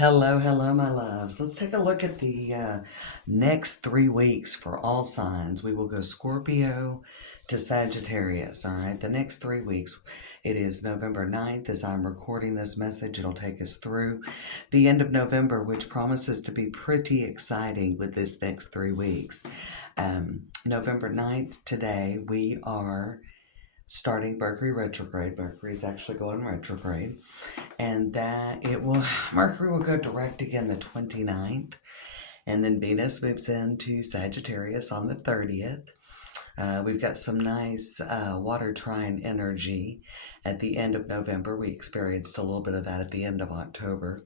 Hello, my loves. Let's take a look at the next 3 weeks for all signs. We will go Scorpio to Sagittarius. All right, the next 3 weeks. It is November 9th as I'm recording this message. It'll take us through the end of November, which promises to be pretty exciting with this next 3 weeks. November 9th, today, we are starting Mercury retrograde. Mercury is actually going retrograde, and that it will Mercury will go direct again the 29th, and then Venus moves into Sagittarius on the 30th. We've got some nice water trine energy at the end of November. We experienced a little bit of that at the end of October.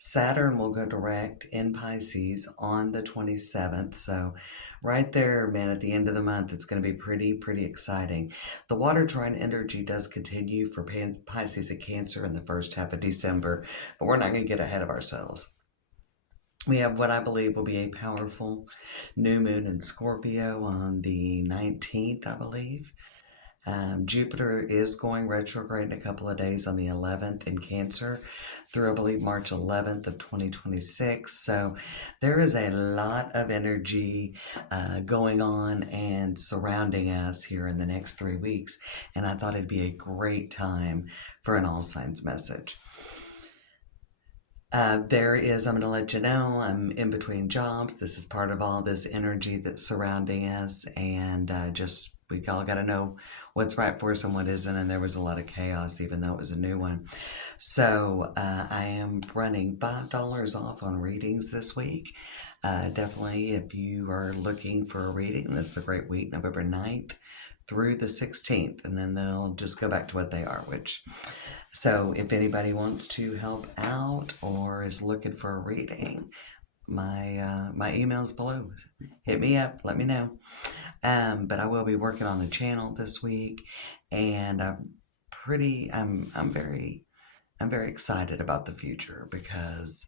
Saturn will go direct in Pisces on the 27th. So right there, man, at the end of the month, it's going to be pretty exciting. The water trine energy does continue for Pisces and Cancer in the first half of December, but we're not going to get ahead of ourselves. We have what I believe will be a powerful new moon in Scorpio on the 19th, I believe. Jupiter is going retrograde in a couple of days on the 11th in Cancer through, I believe, March 11th of 2026. So there is a lot of energy going on and surrounding us here in the next 3 weeks. And I thought it'd be a great time for an all signs message. I'm going to let you know, I'm in between jobs. This is part of all this energy that's surrounding us, and we all got to know what's right for us and what isn't, and there was a lot of chaos, even though it was a new one. So I am running $5 off on readings this week. Definitely, if you are looking for a reading, this is a great week, November 9th through the 16th, and then they'll just go back to what they are, so if anybody wants to help out or is looking for a reading, my email's below. Hit me up, let me know. But I will be working on the channel this week, and I'm very excited about the future, because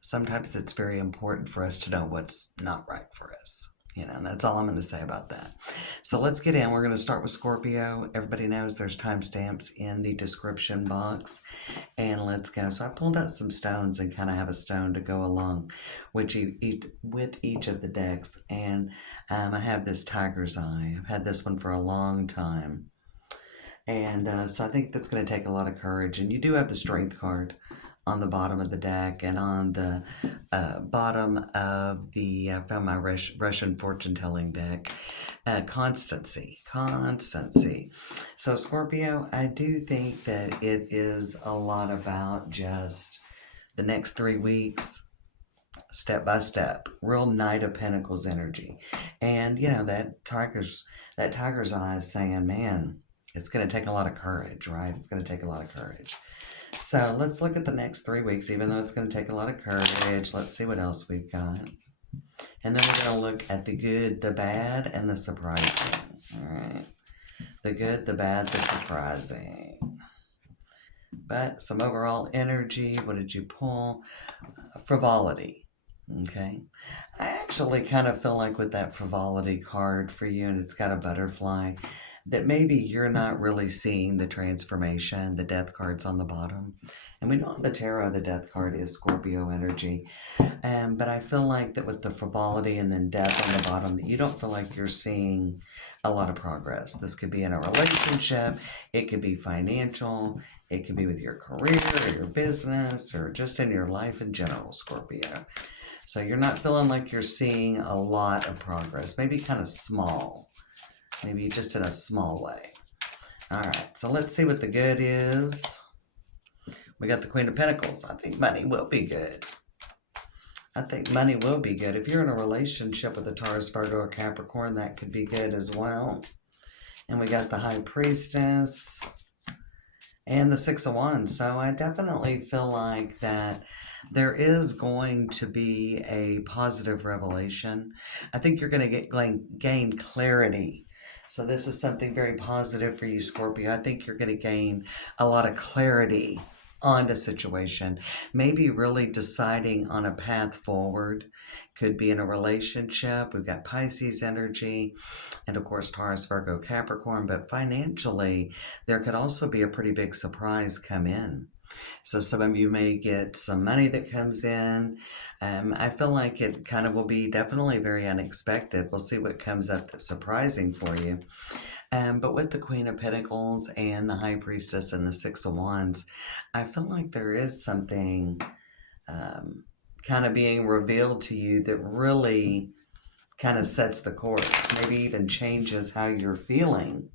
sometimes it's very important for us to know what's not right for us. And that's all I'm going to say about that. So let's get in. We're going to start with Scorpio. Everybody knows there's timestamps in the description box. And let's go. So I pulled out some stones and kind of have a stone to go along with each of the decks. And I have this tiger's eye. I've had this one for a long time. And so I think that's going to take a lot of courage. And you do have the strength card on the bottom of the deck, and on the bottom of the, I found my Russian fortune-telling deck, constancy. So Scorpio, I do think that it is a lot about just the next 3 weeks, step by step, real Knight of Pentacles energy. And, that tiger's eye is saying, man, it's going to take a lot of courage, right? It's going to take a lot of courage. So let's look at the next 3 weeks, even though it's going to take a lot of courage. Let's see what else we've got. And then we're going to look at the good, the bad, and the surprising. All right. The good, the bad, the surprising. But some overall energy. What did you pull? Frivolity. Okay. I actually kind of feel like with that frivolity card for you, and it's got a butterfly, that maybe you're not really seeing the transformation. The death card's on the bottom. And we know the tarot, the death card is Scorpio energy. But I feel like that with the frivolity and then death on the bottom, that you don't feel like you're seeing a lot of progress. This could be in a relationship. It could be financial. It could be with your career or your business or just in your life in general, Scorpio. So you're not feeling like you're seeing a lot of progress. Maybe kind of small. Maybe just in a small way. All right, so let's see what the good is. We got the Queen of Pentacles. I think money will be good. If you're in a relationship with a Taurus, Virgo, or Capricorn, that could be good as well. And we got the High Priestess and the Six of Wands. So I definitely feel like that there is going to be a positive revelation. I think you're going to gain clarity. So this is something very positive for you, Scorpio. I think you're going to gain a lot of clarity on the situation. Maybe really deciding on a path forward. Could be in a relationship. We've got Pisces energy and, of course, Taurus, Virgo, Capricorn. But financially, there could also be a pretty big surprise come in. So some of you may get some money that comes in. I feel like it kind of will be definitely very unexpected. We'll see what comes up that's surprising for you. But with the Queen of Pentacles and the High Priestess and the Six of Wands, I feel like there is something kind of being revealed to you that really kind of sets the course, maybe even changes how you're feeling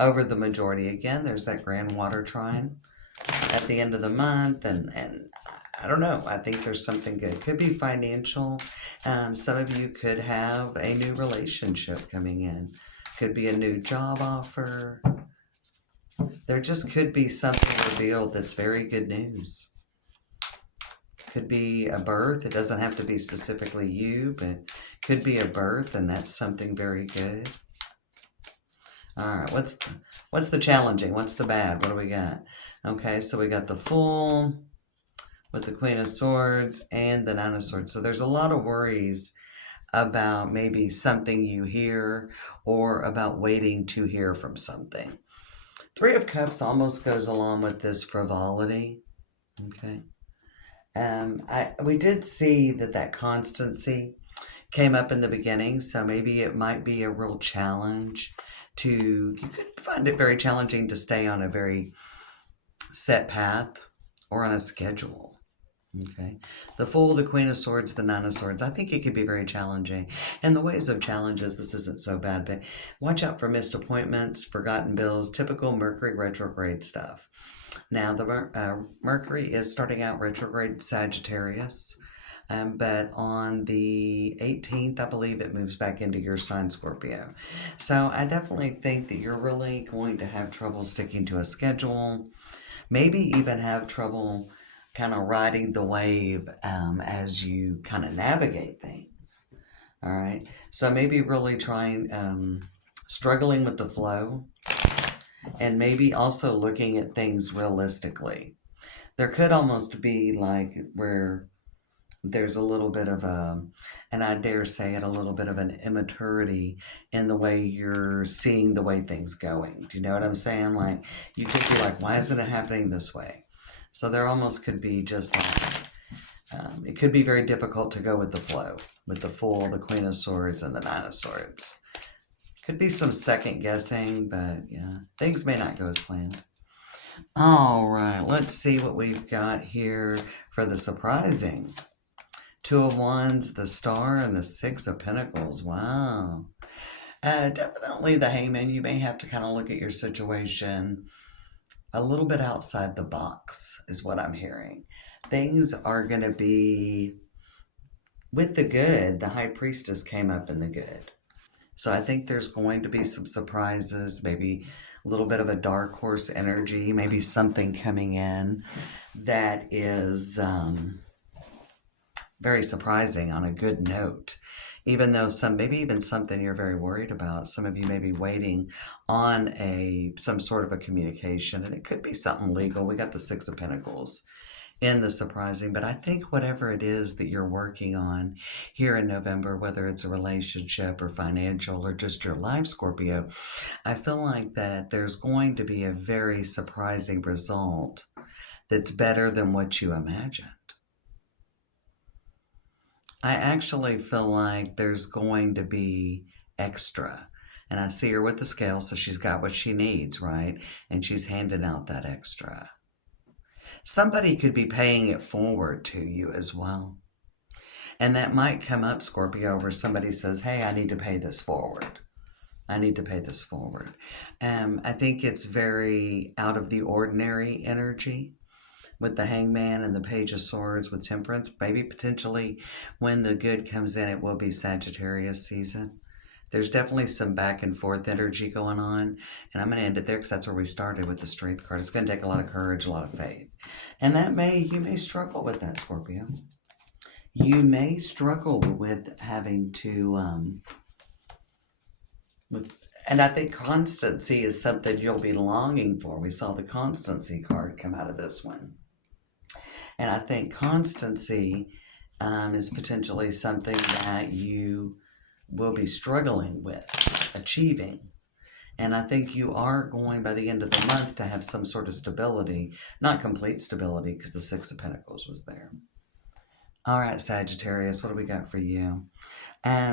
over the majority. Again, there's that grand water trine at the end of the month, and I don't know, I think there's something good. Could be financial. Some of you could have a new relationship coming in, could be a new job offer. There just could be something revealed that's very good news. Could be a birth. It doesn't have to be specifically you, but could be a birth, and that's something very good. All right, what's the challenging? What's the bad? What do we got? Okay, so we got the Fool with the Queen of Swords and the Nine of Swords. So there's a lot of worries about maybe something you hear or about waiting to hear from something. Three of Cups almost goes along with this frivolity. Okay. We did see that constancy came up in the beginning, so maybe it might be a real challenge you could find it very challenging to stay on a very set path or on a schedule. Okay. The Fool, the Queen of Swords, the Nine of Swords. I think it could be very challenging. And the ways of challenges, this isn't so bad, but watch out for missed appointments, forgotten bills, typical Mercury retrograde stuff. Now, the Mercury is starting out retrograde Sagittarius, but on the 18th, I believe it moves back into your sign, Scorpio. So I definitely think that you're really going to have trouble sticking to a schedule, maybe even have trouble kind of riding the wave as you kind of navigate things. All right. So maybe really struggling with the flow, and maybe also looking at things realistically. There could almost be like where there's a little bit of and I dare say it, a little bit of an immaturity in the way you're seeing the way things going. Do you know what I'm saying? Like, you could be like, why isn't it happening this way? So there almost could be just like, it could be very difficult to go with the flow, with the Fool, the Queen of Swords, and the Nine of Swords. Could be some second guessing, but yeah, things may not go as planned. All right, let's see what we've got here for the surprising. Two of Wands, the Star, and the Six of Pentacles. Wow. Definitely the Hangman. You may have to kind of look at your situation a little bit outside the box, is what I'm hearing. Things are going to be with the good. The High Priestess came up in the good. So I think there's going to be some surprises, maybe a little bit of a dark horse energy, maybe something coming in that is very surprising on a good note. Even though maybe even something you're very worried about. Some of you may be waiting on some sort of a communication, and it could be something legal. We got the Six of Pentacles in the surprising, but I think whatever it is that you're working on here in November, whether it's a relationship or financial or just your life, Scorpio, I feel like that there's going to be a very surprising result that's better than what you imagined. I actually feel like there's going to be extra. And I see her with the scale, so she's got what she needs, right? And she's handing out that extra. Somebody could be paying it forward to you as well. And that might come up, Scorpio, where somebody says, hey, I need to pay this forward. I need to pay this forward. I think it's very out of the ordinary energy with the Hangman and the Page of Swords with Temperance. Maybe potentially when the good comes in, it will be Sagittarius season. There's definitely some back and forth energy going on. And I'm going to end it there because that's where we started with the Strength card. It's going to take a lot of courage, a lot of faith. And you may struggle with that, Scorpio. You may struggle with having to, and I think constancy is something you'll be longing for. We saw the constancy card come out of this one. And I think constancy is potentially something that you will be struggling with achieving. And I think you are going by the end of the month to have some sort of stability, not complete stability because the Six of Pentacles was there. All right, Sagittarius, what do we got for you?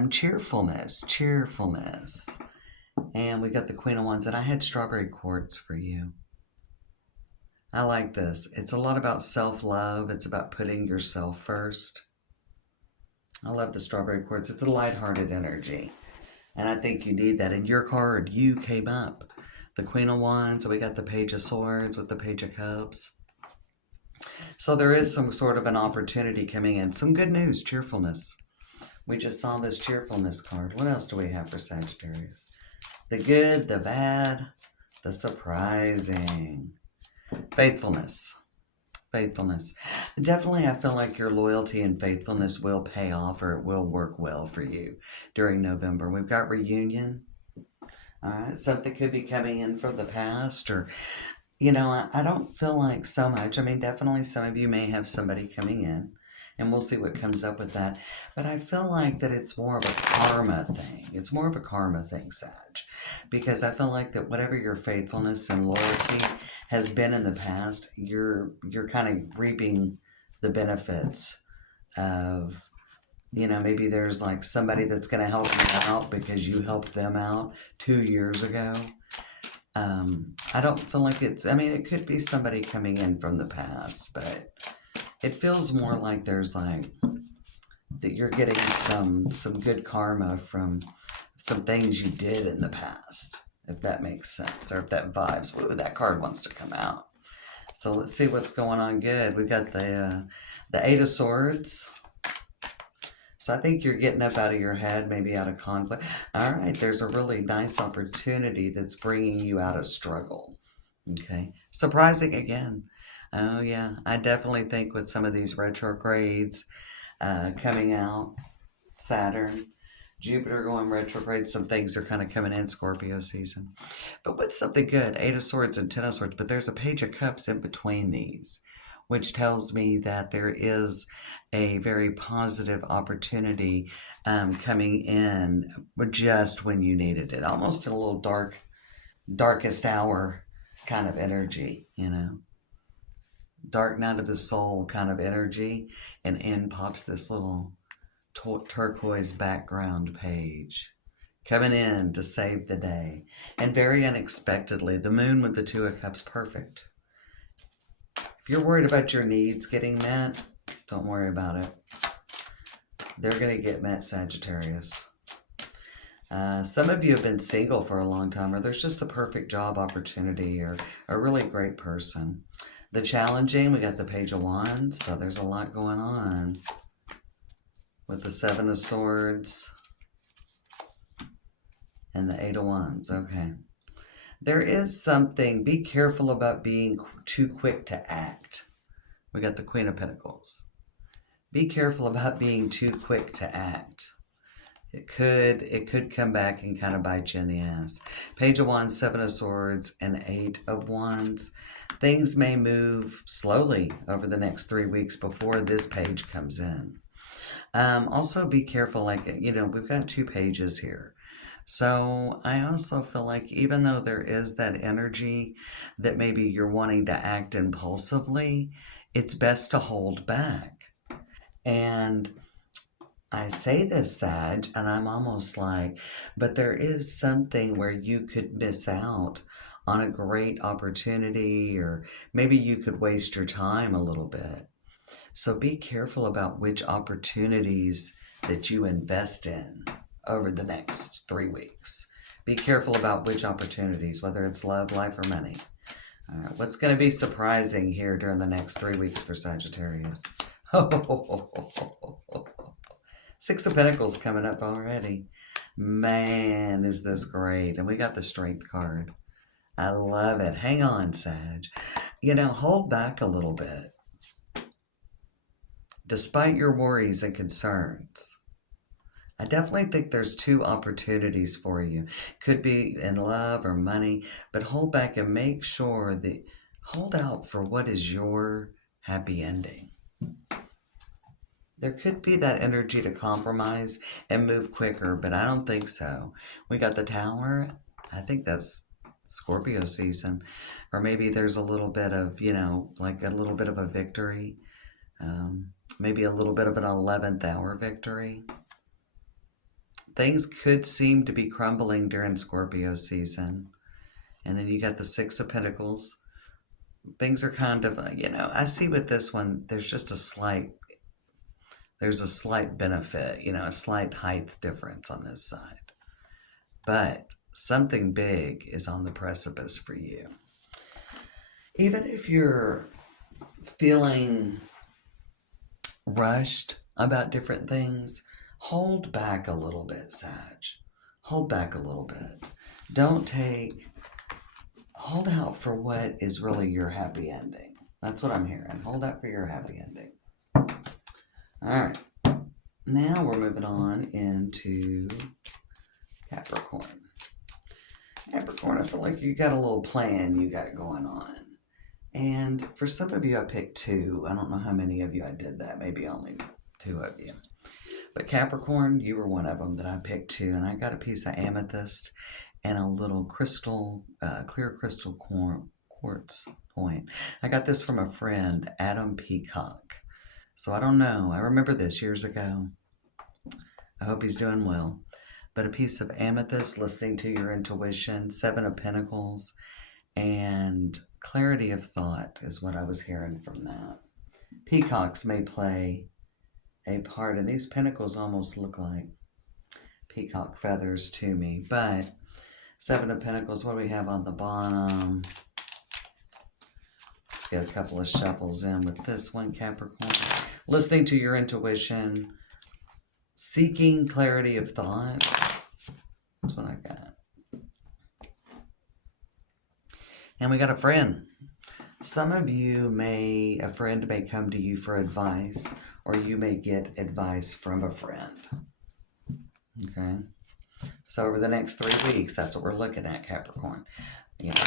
Cheerfulness, cheerfulness. And we got the Queen of Wands, and I had strawberry quartz for you. I like this. It's a lot about self-love. It's about putting yourself first. I love the strawberry quartz. It's a lighthearted energy. And I think you need that. In your card, you came up. The Queen of Wands, we got the Page of Swords with the Page of Cups. So there is some sort of an opportunity coming in. Some good news, cheerfulness. We just saw this cheerfulness card. What else do we have for Sagittarius? The good, the bad, the surprising. Faithfulness. Faithfulness. Definitely, I feel like your loyalty and faithfulness will pay off, or it will work well for you during November. We've got reunion. All right. Something could be coming in from the past, or, I don't feel like so much. I mean, definitely some of you may have somebody coming in, and we'll see what comes up with that. But I feel like that it's more of a karma thing. It's more of a karma thing, Sag. Because I feel like that whatever your faithfulness and loyalty has been in the past, you're kind of reaping the benefits of, maybe there's like somebody that's going to help you out because you helped them out 2 years ago. I don't feel like it could be somebody coming in from the past, but it feels more like there's like that you're getting some good karma from some things you did in the past, if that makes sense, or if that vibes. Ooh, that card wants to come out. So let's see what's going on good. We got the Eight of Swords. So I think you're getting up out of your head, maybe out of conflict. All right, there's a really nice opportunity that's bringing you out of struggle. Okay, surprising again. Oh yeah, I definitely think with some of these retrogrades coming out, Saturn, Jupiter going retrograde, some things are kind of coming in Scorpio season. But what's something good? Eight of Swords and Ten of Swords, but there's a Page of Cups in between these, which tells me that there is a very positive opportunity coming in just when you needed it. Almost a little darkest hour kind of energy, Dark night of the soul kind of energy. And in pops this little turquoise background page coming in to save the day, and very unexpectedly the moon with the Two of Cups. Perfect. If you're worried about your needs getting met, don't worry about it. They're going to get met, Sagittarius. Some of you have been single for a long time, or there's just the perfect job opportunity, or a really great person. The challenging, we got the Page of Wands, so there's a lot going on. With the Seven of Swords and the Eight of Wands. Okay. There is something. Be careful about being too quick to act. We got the Queen of Pentacles. Be careful about being too quick to act. It could come back and kind of bite you in the ass. Page of Wands, Seven of Swords, and Eight of Wands. Things may move slowly over the next 3 weeks before this page comes in. Also be careful, we've got 2 pages here. So I also feel like even though there is that energy that maybe you're wanting to act impulsively, it's best to hold back. And I say this, Sag, and I'm almost like, but there is something where you could miss out on a great opportunity, or maybe you could waste your time a little bit. So be careful about which opportunities that you invest in over the next 3 weeks. Be careful about which opportunities, whether it's love, life, or money. All right, what's going to be surprising here during the next 3 weeks for Sagittarius? Six of Pentacles coming up already. Man, is this great. And we got the Strength card. I love it. Hang on, Sag. Hold back a little bit. Despite your worries and concerns, I definitely think there's 2 opportunities for you. Could be in love or money, but hold back and make sure that hold out for what is your happy ending. There could be that energy to compromise and move quicker, but I don't think so. We got the Tower I think that's Scorpio season. Or maybe there's a little bit of, like a little bit of a victory. Maybe a little bit of an 11th hour victory. Things could seem to be crumbling during Scorpio season. And then you got the Six of Pentacles. Things are kind of, I see with this one, there's a slight benefit, a slight height difference on this side. But something big is on the precipice for you. Even if you're feeling rushed about different things, hold back a little bit, Sag. Hold back a little bit. Hold out for what is really your happy ending. That's what I'm hearing. Hold out for your happy ending. All right. Now we're moving on into Capricorn. Capricorn, I feel like you got a little plan you got going on. And for some of you, I picked 2. I don't know how many of you I did that. Maybe only 2 of you. But Capricorn, you were one of them that I picked 2. And I got a piece of amethyst and a little crystal, clear crystal quartz point. I got this from a friend, Adam Peacock. So I don't know. I remember this years ago. I hope he's doing well. But a piece of amethyst, listening to your intuition, 7 of Pentacles, and clarity of thought is what I was hearing from that. Peacocks may play a part, and these pentacles almost look like peacock feathers to me. But 7 of Pentacles, what do we have on the bottom? Let's get a couple of shuffles in with this one, Capricorn. Listening to your intuition, seeking clarity of thought. That's what I got. And we got a friend. Some of you a friend may come to you for advice, or you may get advice from a friend. Okay? So over the next 3 weeks, that's what we're looking at, Capricorn.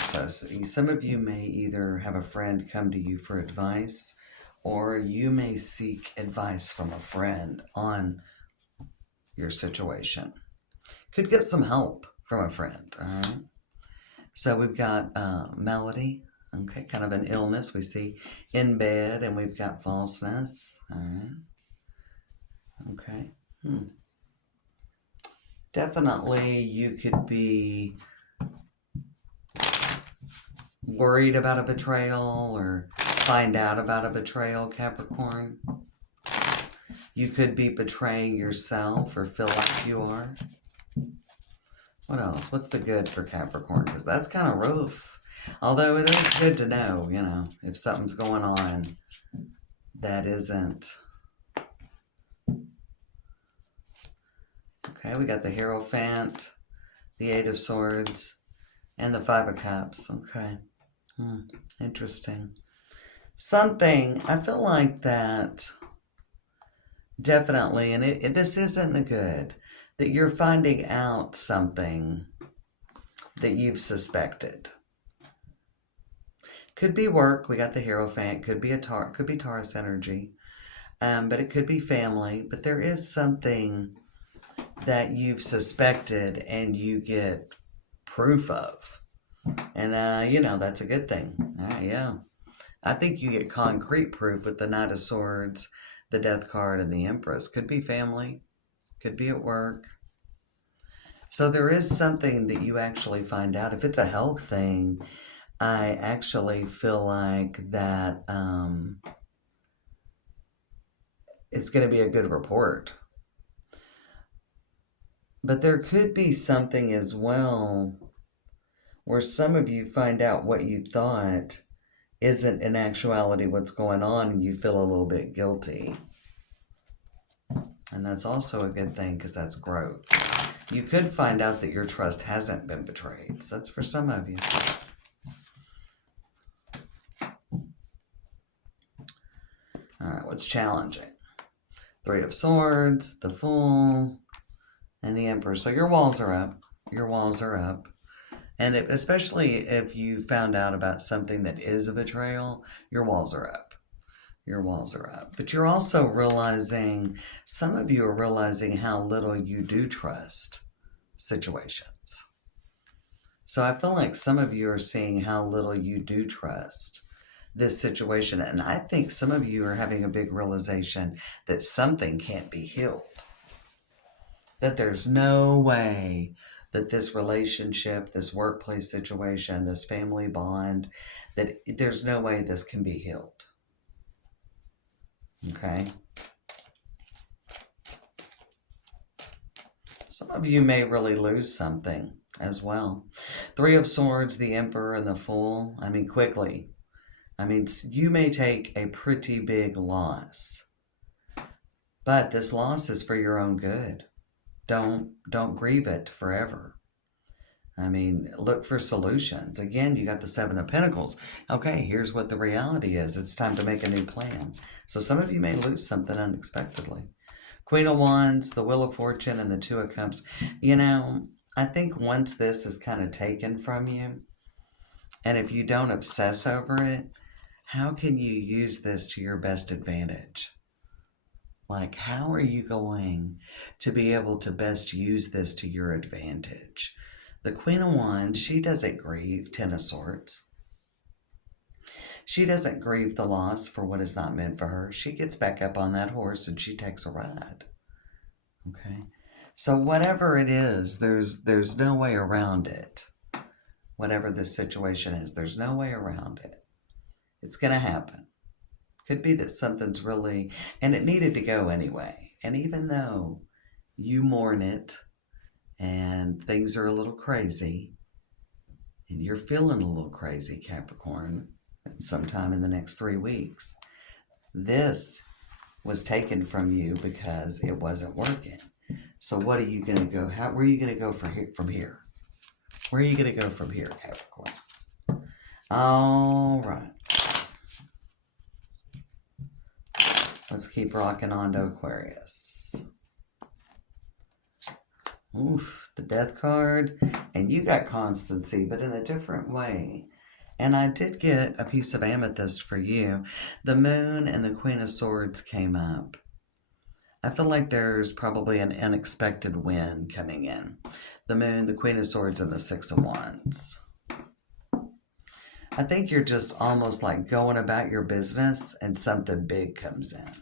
So some of you may either have a friend come to you for advice, or you may seek advice from a friend on your situation. Could get some help from a friend, all right? So we've got Melody, okay, kind of an illness we see in bed, and we've got falseness, all right? Okay. Definitely you could be worried about a betrayal or find out about a betrayal, Capricorn. You could be betraying yourself or feel like you are. What else? What's the good for Capricorn? Because that's kind of rough. Although it is good to know, if something's going on that isn't. Okay, we got the Hierophant, the 8 of Swords, and the 5 of Cups. Okay. Interesting. Something, I feel like that definitely, and this isn't the good, that you're finding out something that you've suspected. Could be work. We got the Hierophant. Could be could be Taurus energy. But it could be family. But there is something that you've suspected and you get proof of. And, that's a good thing. Yeah. I think you get concrete proof with the Knight of Swords, the Death card, and the Empress. Could be family. Could be at work. So there is something that you actually find out. If it's a health thing, I actually feel like that it's going to be a good report. But there could be something as well where some of you find out what you thought isn't in actuality what's going on, and you feel a little bit guilty. And that's also a good thing because that's growth. You could find out that your trust hasn't been betrayed. So that's for some of you. All right, what's challenging? 3 of Swords, the Fool, and the Emperor. So your walls are up. Your walls are up. And especially if you found out about something that is a betrayal, your walls are up. Your walls are up. But you're also realizing, some of you are realizing how little you do trust situations. So I feel like some of you are seeing how little you do trust this situation. And I think some of you are having a big realization that something can't be healed. That there's no way that this relationship, this workplace situation, this family bond, that there's no way this can be healed. Okay? Some of you may really lose something as well. Three of Swords, the Emperor, and the Fool. I mean, quickly. I mean, you may take a pretty big loss. But this loss is for your own good. Don't grieve it forever. I mean, look for solutions. Again, you got the Seven of Pentacles. Okay, here's what the reality is. It's time to make a new plan. So some of you may lose something unexpectedly. Queen of Wands, the Wheel of Fortune, and the Two of Cups. You know, I think once this is kind of taken from you, and if you don't obsess over it, how can you use this to your best advantage? Like, how are you going to be able to best use this to your advantage? The Queen of Wands, she doesn't grieve. Ten of Swords. She doesn't grieve the loss for what is not meant for her. She gets back up on that horse and she takes a ride. Okay? So whatever it is, there's no way around it. Whatever this situation is, there's no way around it. It's going to happen. Could be that something's really, and it needed to go anyway. And even though you mourn it and things are a little crazy, and you're feeling a little crazy, Capricorn, sometime in the next 3 weeks, this was taken from you because it wasn't working. So what are you going to go, where are you going to go from here? Where are you going to go from here, Capricorn? All right. Let's keep rocking on to Aquarius. Oof, the Death card. And you got constancy, but in a different way. And I did get a piece of amethyst for you. The Moon and the Queen of Swords came up. I feel like there's probably an unexpected win coming in. The Moon, the Queen of Swords, and the Six of Wands. I think you're just almost like going about your business and something big comes in.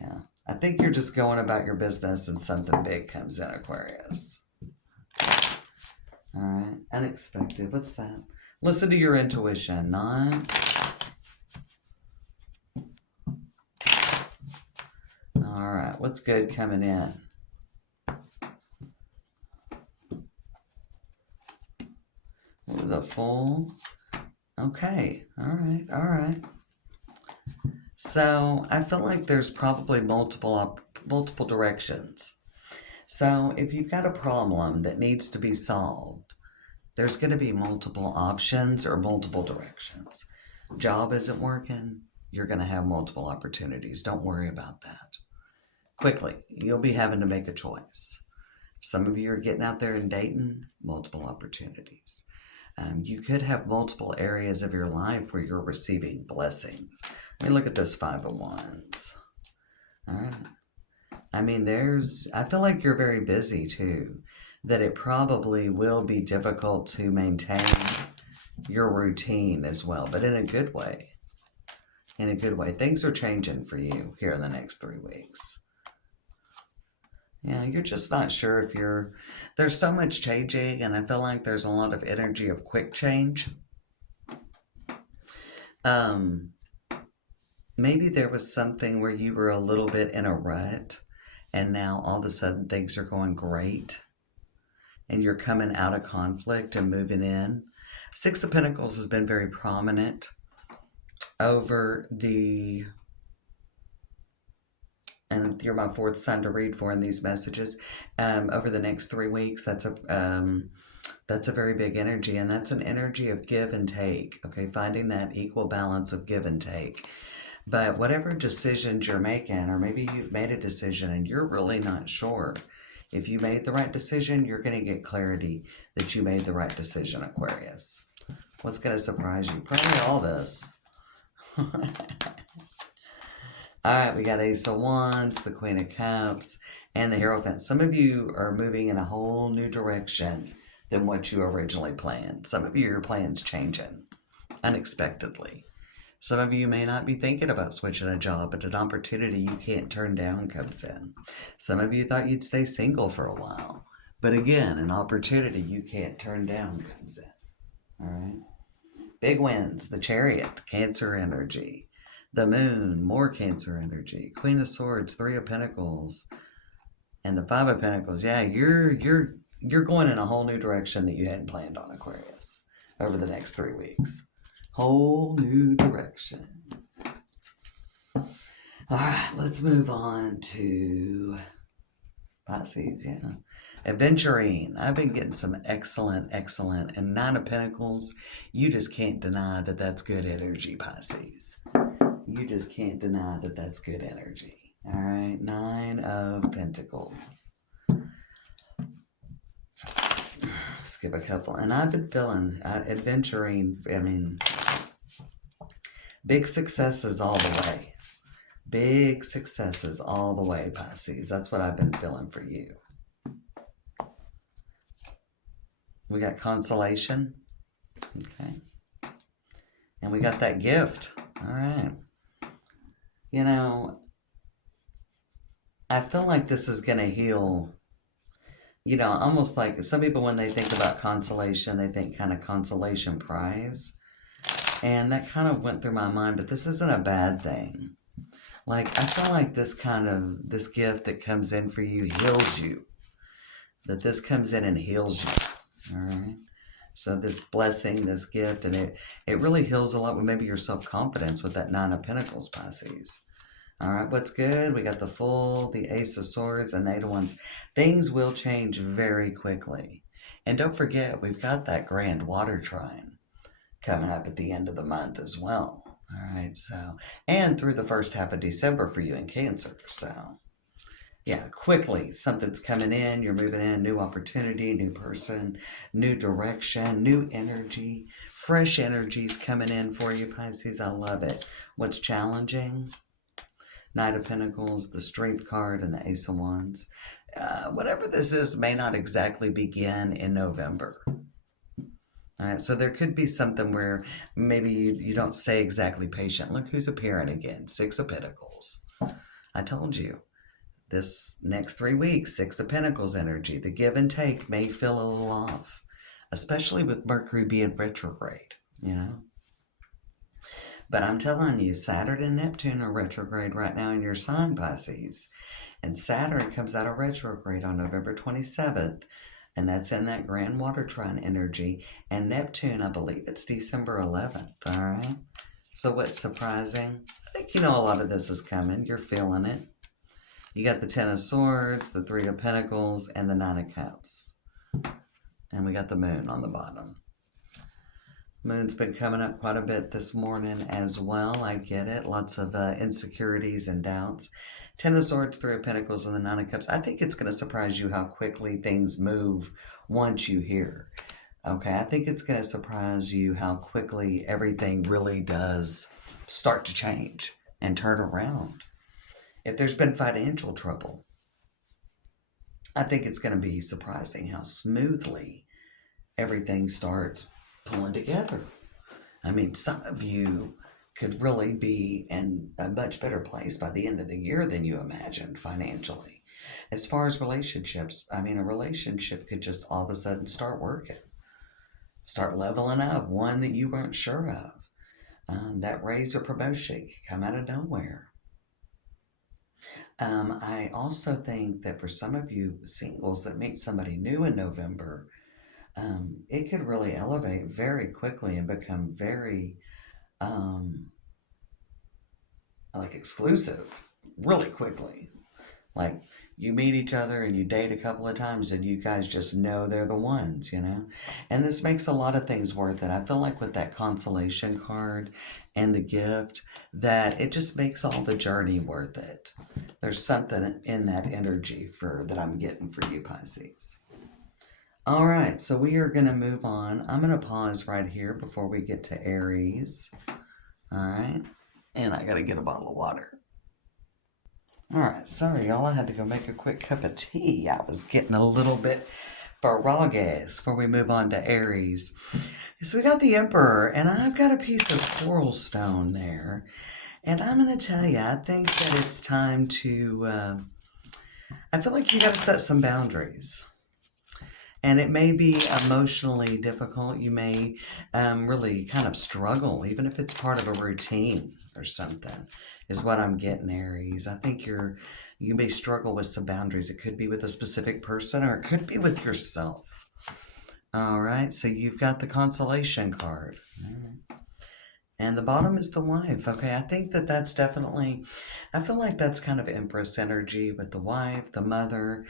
Yeah. I think you're just going about your business and something big comes in, Aquarius. All right. Unexpected. What's that? Listen to your intuition. 9. All right. What's good coming in? The Fool. Okay. All right. All right. So I feel like there's probably multiple directions. So if you've got a problem that needs to be solved, there's going to be multiple options or multiple directions. Job isn't working, you're going to have multiple opportunities. Don't worry about that. Quickly, you'll be having to make a choice. Some of you are getting out there and dating, multiple opportunities. You could have multiple areas of your life where you're receiving blessings. I mean, look at this Five of Wands. All right. I mean, I feel like you're very busy too, that it probably will be difficult to maintain your routine as well, but in a good way. In a good way. Things are changing for you here in the next 3 weeks. Yeah, you're just not sure if there's so much changing, and I feel like there's a lot of energy of quick change. Maybe there was something where you were a little bit in a rut, and now all of a sudden things are going great, and you're coming out of conflict and moving in. Six of Pentacles has been very prominent over and you're my fourth sign to read for in these messages, over the next 3 weeks. That's a very big energy, and that's an energy of give and take, okay? Finding that equal balance of give and take. But whatever decisions you're making, or maybe you've made a decision and you're really not sure if you made the right decision, you're going to get clarity that you made the right decision, Aquarius. What's going to surprise you? Probably all this. All right, we got Ace of Wands, the Queen of Cups, and the Hierophant. Some of you are moving in a whole new direction than what you originally planned. Some of you, your plans changing unexpectedly. Some of you may not be thinking about switching a job, but an opportunity you can't turn down comes in. Some of you thought you'd stay single for a while, but again, an opportunity you can't turn down comes in. All right. Big wins, the Chariot, Cancer energy. The Moon, more Cancer energy. Queen of Swords, Three of Pentacles, and the Five of Pentacles. Yeah, you're going in a whole new direction that you hadn't planned on, Aquarius, over the next 3 weeks. Whole new direction. All right, let's move on to Pisces. Yeah. Adventuring. I've been getting some excellent, and Nine of Pentacles. You just can't deny that that's good energy, Pisces. You just can't deny that that's good energy. All right, Nine of Pentacles. Skip a couple. And I've been feeling adventuring. I mean, big successes all the way. Big successes all the way, Pisces. That's what I've been feeling for you. We got consolation. Okay. And we got that gift. All right. You know, I feel like this is going to heal. You know, almost like some people, when they think about consolation, they think kind of consolation prize. And that kind of went through my mind, but this isn't a bad thing. Like, I feel like this gift that comes in for you heals you. That this comes in and heals you. All right. So this blessing, this gift, and it really heals a lot with maybe your self-confidence with that Nine of Pentacles, Pisces. All right, what's good? We got the Fool, the Ace of Swords, and the Eight of Wands. Things will change very quickly. And don't forget, we've got that grand water trine coming up at the end of the month as well. All right, so, and through the first half of December for you in Cancer. So, yeah, quickly, something's coming in, you're moving in, new opportunity, new person, new direction, new energy, fresh energies coming in for you, Pisces. I love it. What's challenging? Knight of Pentacles, the Strength card, and the Ace of Wands. Whatever this is may not exactly begin in November. All right, so there could be something where maybe you don't stay exactly patient. Look who's appearing again, Six of Pentacles. I told you, this next 3 weeks, Six of Pentacles energy, the give and take may feel a little off, especially with Mercury being retrograde, you know. But I'm telling you, Saturn and Neptune are retrograde right now in your sign, Pisces. And Saturn comes out of retrograde on November 27th. And that's in that grand water trine energy. And Neptune, I believe it's December 11th. All right. So what's surprising? I think you know a lot of this is coming. You're feeling it. You got the Ten of Swords, the Three of Pentacles, and the Nine of Cups. And we got the Moon on the bottom. Moon's been coming up quite a bit this morning as well. I get it. Lots of insecurities and doubts. Ten of Swords, Three of Pentacles, and the Nine of Cups. I think it's going to surprise you how quickly things move once you hear. Okay, I think it's going to surprise you how quickly everything really does start to change and turn around. If there's been financial trouble, I think it's going to be surprising how smoothly everything starts pulling together. I mean, some of you could really be in a much better place by the end of the year than you imagined financially. As far as relationships, I mean, a relationship could just all of a sudden start working, start leveling up, one that you weren't sure of. That raise or promotion could come out of nowhere. I also think that for some of you singles that meet somebody new in November, it could really elevate very quickly and become very like exclusive really quickly. Like you meet each other and you date a couple of times and you guys just know they're the ones, you know. And this makes a lot of things worth it. I feel like with that consolation card and the gift, that it just makes all the journey worth it. There's something in that energy that I'm getting for you, Pisces. All right, so we are going to move on. I'm going to pause right here before we get to Aries. All right, and I got to get a bottle of water. All right, sorry, y'all. I had to go make a quick cup of tea. I was getting a little bit Froges, before we move on to Aries. So we got the Emperor, and I've got a piece of coral stone there. And I'm going to tell you, I think that it's time to, I feel like you got to set some boundaries. And it may be emotionally difficult. You may really kind of struggle, even if it's part of a routine or something, is what I'm getting, Aries. I think you may struggle with some boundaries. It could be with a specific person or it could be with yourself. All right, so you've got the consolation card. And the bottom is the wife. Okay, I think that that's definitely, I feel like that's kind of Empress energy with the wife, the mother.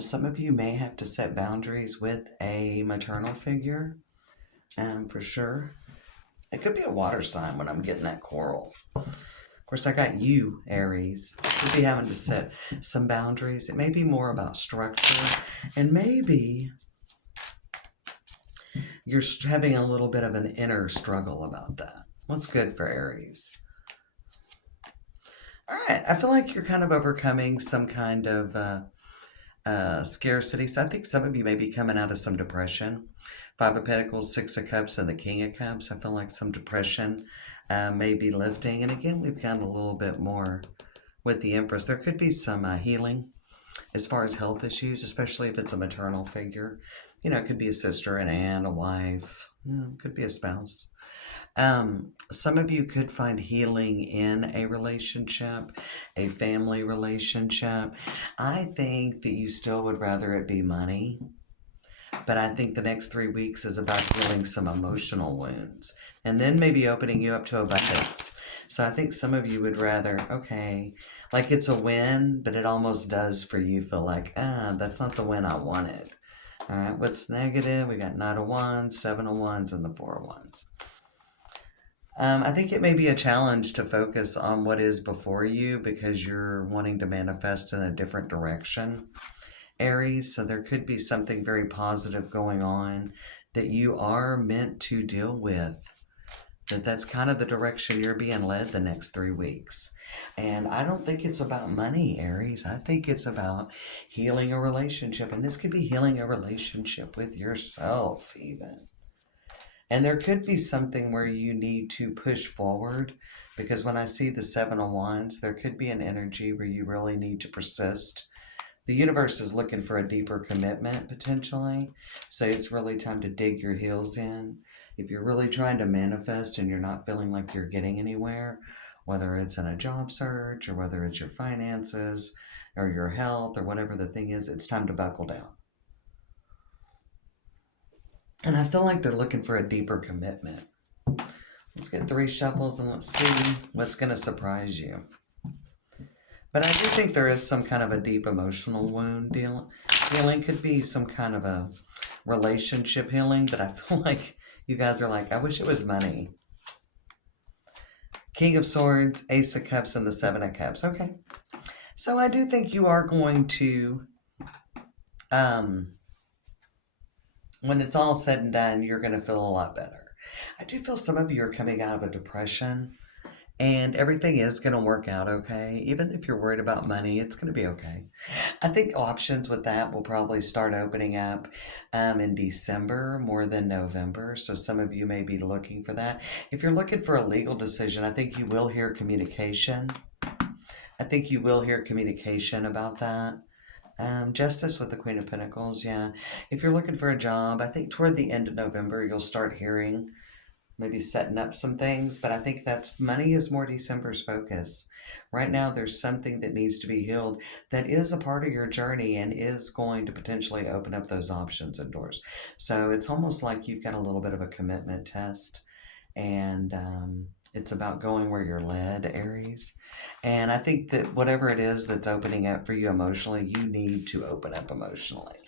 Some of you may have to set boundaries with a maternal figure, for sure. It could be a water sign when I'm getting that coral. Of course, I got you, Aries. Could be having to set some boundaries. It may be more about structure, and maybe you're having a little bit of an inner struggle about that. What's good for Aries? All right, I feel like you're kind of overcoming some kind of scarcity. So I think some of you may be coming out of some depression. Five of Pentacles, Six of Cups, and the King of Cups. I feel like some depression may be lifting. And again, we've got a little bit more with the Empress. There could be some healing as far as health issues, especially if it's a maternal figure. You know, it could be a sister, an aunt, a wife. Could be a spouse. Some of you could find healing in a relationship, a family relationship. I think that you still would rather it be money, but I think the next 3 weeks is about healing some emotional wounds and then maybe opening you up to abundance. So I think some of you would rather, okay, like it's a win, but it almost does for you feel like, that's not the win I wanted. All right, what's negative? We got Knight of Wands, Seven of Wands, and the Four of Wands. I think it may be a challenge to focus on what is before you because you're wanting to manifest in a different direction, Aries. So there could be something very positive going on that you are meant to deal with. That's kind of the direction you're being led the next 3 weeks. And I don't think it's about money, Aries. I think it's about healing a relationship. And this could be healing a relationship with yourself even. And there could be something where you need to push forward because when I see the Seven of Wands, there could be an energy where you really need to persist. The universe is looking for a deeper commitment potentially. So it's really time to dig your heels in. If you're really trying to manifest and you're not feeling like you're getting anywhere, whether it's in a job search or whether it's your finances or your health or whatever the thing is, it's time to buckle down. And I feel like they're looking for a deeper commitment. Let's get 3 shuffles and let's see what's going to surprise you. But I do think there is some kind of a deep emotional wound healing. Could be some kind of a relationship healing, but I feel like you guys are like, I wish it was money. King of Swords, Ace of Cups, and the Seven of Cups. Okay. So I do think you are going to, when it's all said and done, you're going to feel a lot better. I do feel some of you are coming out of a depression and everything is going to work out okay. Even if you're worried about money, it's going to be okay. I think options with that will probably start opening up in December more than November. So some of you may be looking for that. If you're looking for a legal decision, I think you will hear communication. I think you will hear communication about that. Justice with the Queen of Pentacles, yeah. If you're looking for a job, I think toward the end of November, you'll start hearing, maybe setting up some things, but I think that's money is more December's focus. Right now, there's something that needs to be healed that is a part of your journey and is going to potentially open up those options and doors. So it's almost like you've got a little bit of a commitment test and it's about going where you're led, Aries. And I think that whatever it is that's opening up for you emotionally, you need to open up emotionally.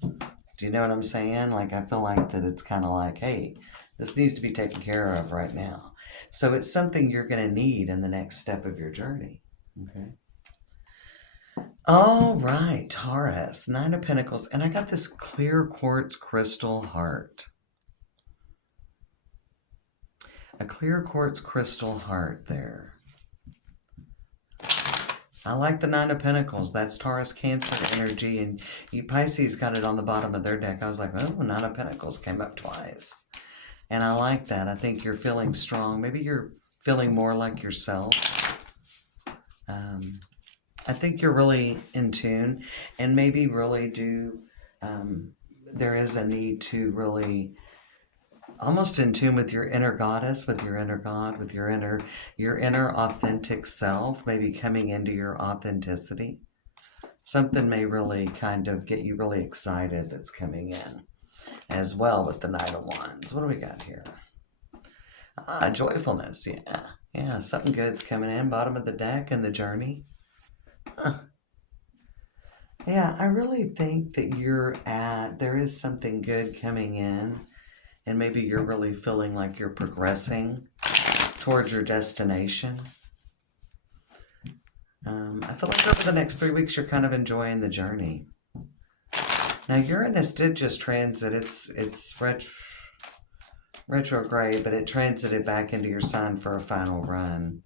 Do you know what I'm saying? Like, I feel like that it's kind of like, hey, this needs to be taken care of right now. So it's something you're going to need in the next step of your journey. Okay. All right, Taurus, Nine of Pentacles. And I got this clear quartz crystal heart. A clear quartz crystal heart there. I like the Nine of Pentacles. That's Taurus, Cancer energy, and you Pisces got it on the bottom of their deck. I was like, oh, Nine of Pentacles came up twice. And I like that. I think you're feeling strong. Maybe you're feeling more like yourself. I think you're really in tune, and maybe really do, there is a need to really almost in tune with your inner goddess, with your inner god, with your inner authentic self, maybe coming into your authenticity. Something may really kind of get you really excited that's coming in as well with the Knight of Wands. What do we got here? Joyfulness. Yeah. Yeah, something good's coming in. Bottom of the deck and the journey. Huh. Yeah, I really think that there is something good coming in, and maybe you're really feeling like you're progressing towards your destination. I feel like over the next 3 weeks, you're kind of enjoying the journey. Now, Uranus did just transit. It's retrograde, but it transited back into your sign for a final run.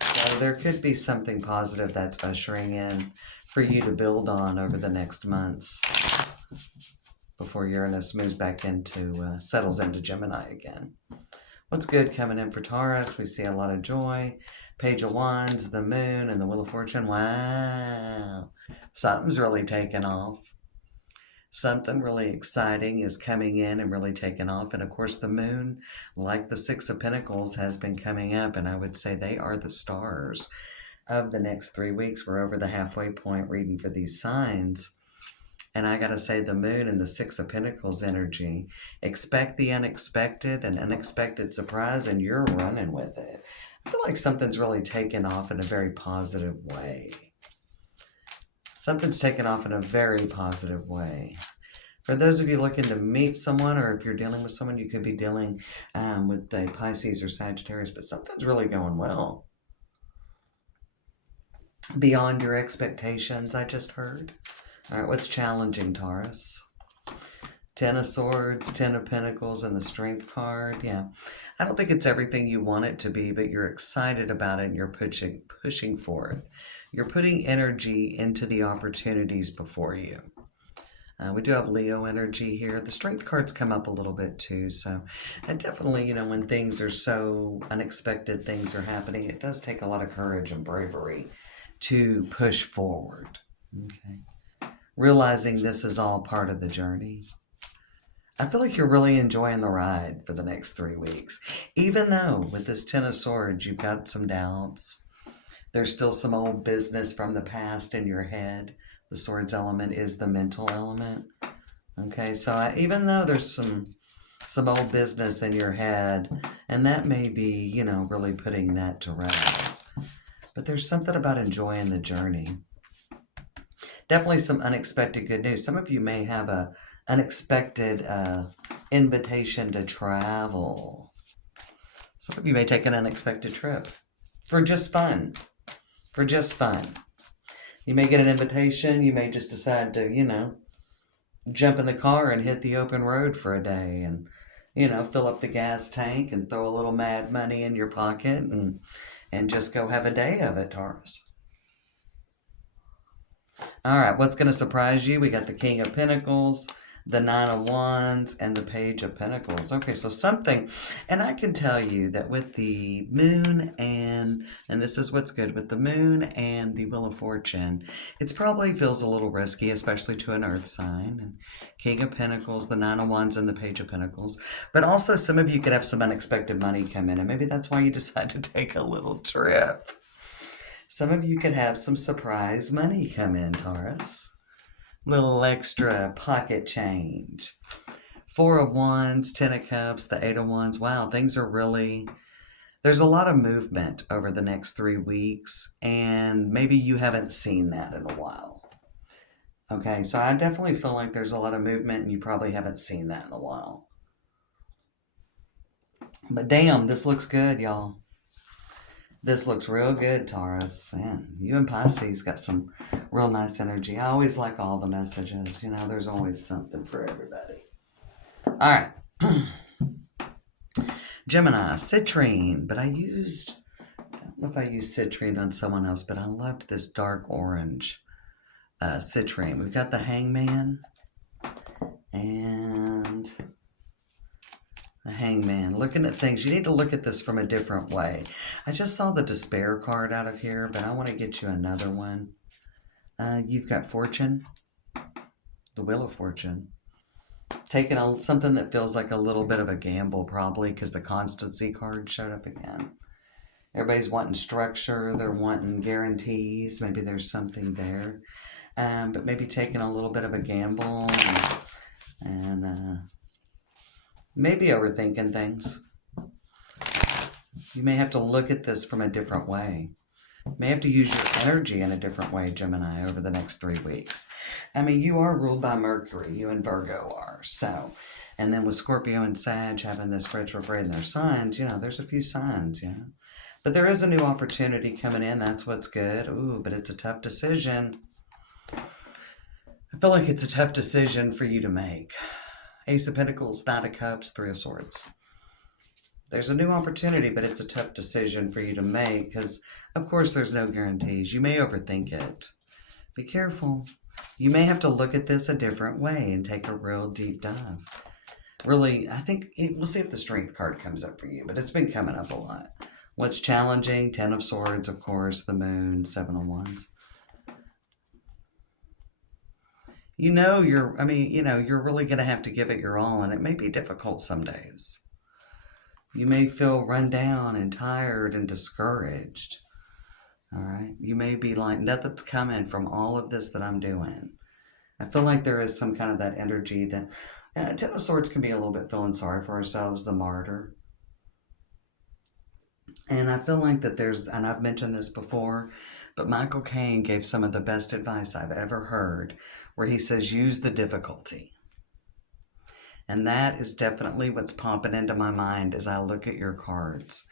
So there could be something positive that's ushering in for you to build on over the next months before Uranus moves back into, settles into Gemini again. What's good coming in for Taurus? We see a lot of joy. Page of Wands, the Moon, and the Wheel of Fortune. Wow. Something's really taken off. Something really exciting is coming in and really taking off. And of course, the Moon, like the Six of Pentacles, has been coming up. And I would say they are the stars of the next 3 weeks. We're over the halfway point reading for these signs. And I got to say, the Moon and the Six of Pentacles energy, expect the unexpected, an unexpected surprise, and you're running with it. I feel like something's really taken off in a very positive way. Something's taken off in a very positive way. For those of you looking to meet someone, or if you're dealing with someone, you could be dealing with a Pisces or Sagittarius, but something's really going well. Beyond your expectations, I just heard. All right, what's challenging, Taurus? Ten of Swords, Ten of Pentacles, and the Strength card. Yeah, I don't think it's everything you want it to be, but you're excited about it and you're pushing forth. You're putting energy into the opportunities before you. We do have Leo energy here. The Strength cards come up a little bit too. So, and definitely, when things are so unexpected, things are happening, it does take a lot of courage and bravery to push forward. Okay. Realizing this is all part of the journey. I feel like you're really enjoying the ride for the next 3 weeks. Even though with this Ten of Swords, you've got some doubts. There's still some old business from the past in your head. The Swords element is the mental element. Okay, so even though there's some old business in your head, and that may be, really putting that to rest. But there's something about enjoying the journey. Definitely some unexpected good news. Some of you may have a unexpected invitation to travel. Some of you may take an unexpected trip for just fun. For just fun. You may get an invitation. You may just decide to, jump in the car and hit the open road for a day and, fill up the gas tank and throw a little mad money in your pocket and just go have a day of it, Taurus. All right, what's going to surprise you? We got the King of Pentacles, the Nine of Wands, and the Page of Pentacles. Okay, so something, and I can tell you that with the Moon and this is what's good, with the Moon and the Wheel of Fortune, it probably feels a little risky, especially to an Earth sign. And King of Pentacles, the Nine of Wands, and the Page of Pentacles. But also some of you could have some unexpected money come in, and maybe that's why you decide to take a little trip. Some of you could have some surprise money come in, Taurus. Little extra pocket change. Four of Wands, Ten of Cups, the Eight of Wands. Wow, things are really... There's a lot of movement over the next 3 weeks, and maybe you haven't seen that in a while. Okay, so I definitely feel like there's a lot of movement, and you probably haven't seen that in a while. But damn, this looks good, y'all. This looks real good, Taurus. Man, you and Pisces got some real nice energy. I always like all the messages. There's always something for everybody. All right. Gemini, citrine. But I used... know if I use citrine on someone else, but I loved this dark orange citrine. We've got the Hangman and the Hangman. Looking at things, you need to look at this from a different way. I just saw the Despair card out of here, but I want to get you another one. You've got Fortune, the Wheel of Fortune. Taking something that feels like a little bit of a gamble, probably, because the Constancy card showed up again. Everybody's wanting structure. They're wanting guarantees. Maybe there's something there. But maybe taking a little bit of a gamble and maybe overthinking things. You may have to look at this from a different way. You may have to use your energy in a different way, Gemini, over the next 3 weeks. I mean, you are ruled by Mercury. You and Virgo are. So, and then with Scorpio and Sag having this retrograde in their signs, you know, there's a few signs, you know. But there is a new opportunity coming in. That's what's good. Ooh, but it's a tough decision. I feel like it's a tough decision for you to make. Ace of Pentacles, Knight of Cups, Three of Swords. There's a new opportunity, but it's a tough decision for you to make because, of course, there's no guarantees. You may overthink it. Be careful. You may have to look at this a different way and take a real deep dive. Really, I think, we'll see if the Strength card comes up for you, but it's been coming up a lot. What's challenging? 10 of Swords, of course, the Moon, 7 of Wands. You're really going to have to give it your all, and it may be difficult some days. You may feel run down and tired and discouraged. All right. You may be like, nothing's coming from all of this that I'm doing. I feel like there is some kind of that energy that, 10 of Swords can be a little bit feeling sorry for ourselves, the martyr. And I feel like that and I've mentioned this before, but Michael Caine gave some of the best advice I've ever heard, where he says, use the difficulty. And that is definitely what's popping into my mind as I look at your cards.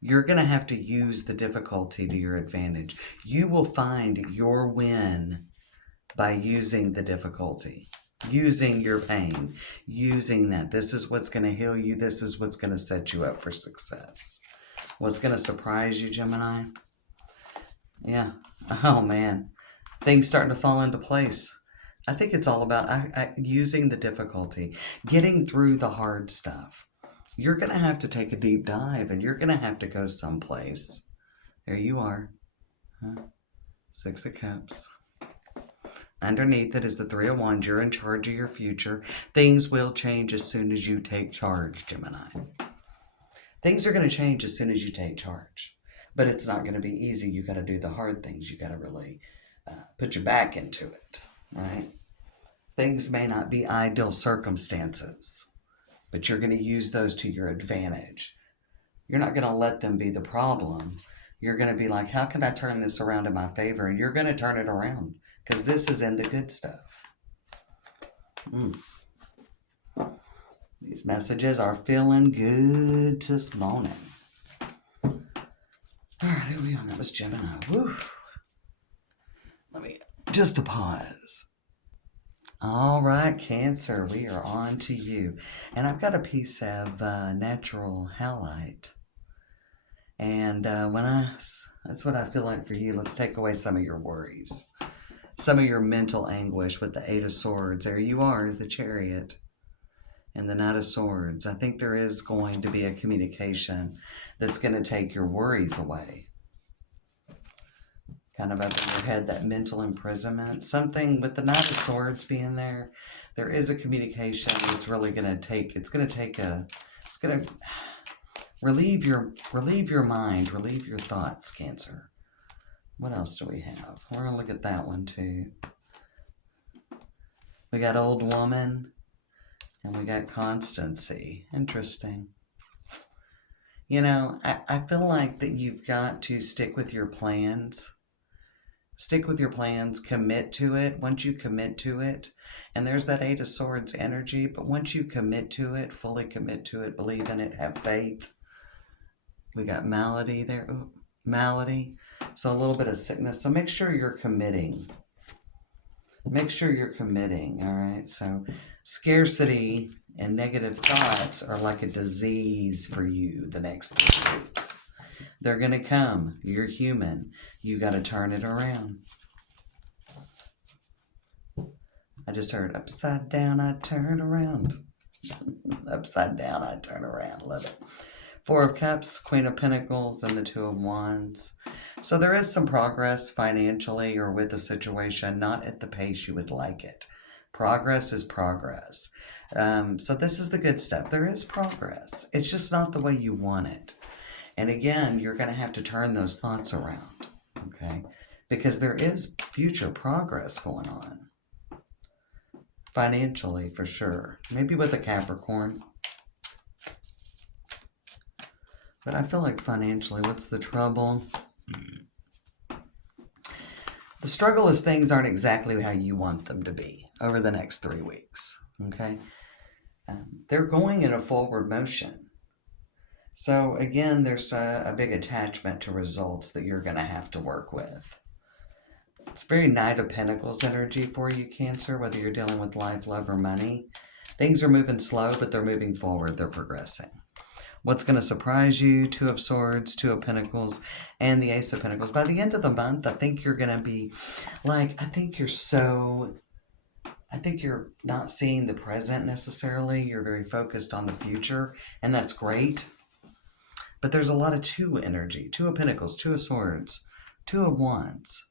You're going to have to use the difficulty to your advantage. You will find your win by using the difficulty, using your pain, using that. This is what's going to heal you. This is what's going to set you up for success. What's going to surprise you, Gemini? Yeah. Oh, man. Things starting to fall into place. I think it's all about using the difficulty, getting through the hard stuff. You're going to have to take a deep dive, and you're going to have to go someplace. There you are. Huh? 6 of Cups. Underneath it is the 3 of Wands. You're in charge of your future. Things will change as soon as you take charge, Gemini. Things are going to change as soon as you take charge. But it's not going to be easy. You got to do the hard things. You got to really put your back into it. Right? Things may not be ideal circumstances, but you're going to use those to your advantage. You're not going to let them be the problem. You're going to be like, how can I turn this around in my favor? And you're going to turn it around because this is in the good stuff. These messages are feeling good this morning. All right, here we are. That was Gemini. Woo. Let me just a pause. All right, Cancer, we are on to you. And I've got a piece of natural halite. And that's what I feel like for you. Let's take away some of your worries, some of your mental anguish with the 8 of Swords. There you are, the Chariot, and the Knight of Swords. I think there is going to be a communication that's going to take your worries away. Kind of up in your head, that mental imprisonment. Something with the Knight of Swords being there, there is a communication that's really going to take, it's going to relieve your mind, relieve your thoughts, Cancer. What else do we have? We're going to look at that one too. We got Old Woman, and we got Constancy. Interesting. You know, I feel like that you've got to stick with your plans. Stick with your plans, commit to it. Once you commit to it, and there's that 8 of Swords energy, but once you commit to it, fully commit to it, believe in it, have faith. We got malady there. Ooh, malady. So a little bit of sickness. So make sure you're committing. Make sure you're committing, all right? So scarcity and negative thoughts are like a disease for you the next 3 weeks. They're going to come. You're human. You got to turn it around. I just heard upside down, I turn around. Upside down, I turn around. Love it. Four of Cups, Queen of Pentacles, and the Two of Wands. So there is some progress financially or with a situation, not at the pace you would like it. Progress is progress. So this is the good stuff. There is progress. It's just not the way you want it. And again, you're going to have to turn those thoughts around, okay? Because there is future progress going on. Financially, for sure. Maybe with a Capricorn. But I feel like financially, what's the trouble? The struggle is things aren't exactly how you want them to be over the next 3 weeks, okay? They're going in a forward motion. So again, there's a big attachment to results that you're going to have to work with. It's very Knight of Pentacles energy for you, Cancer, whether you're dealing with life, love, or money. Things are moving slow, but they're moving forward. They're progressing. What's going to surprise you? Two of Swords, Two of Pentacles, and the Ace of Pentacles. By the end of the month, I think you're going to be like, I think you're not seeing the present necessarily. You're very focused on the future, and that's great. But there's a lot of two energy. Two of Pentacles, Two of Swords, Two of Wands.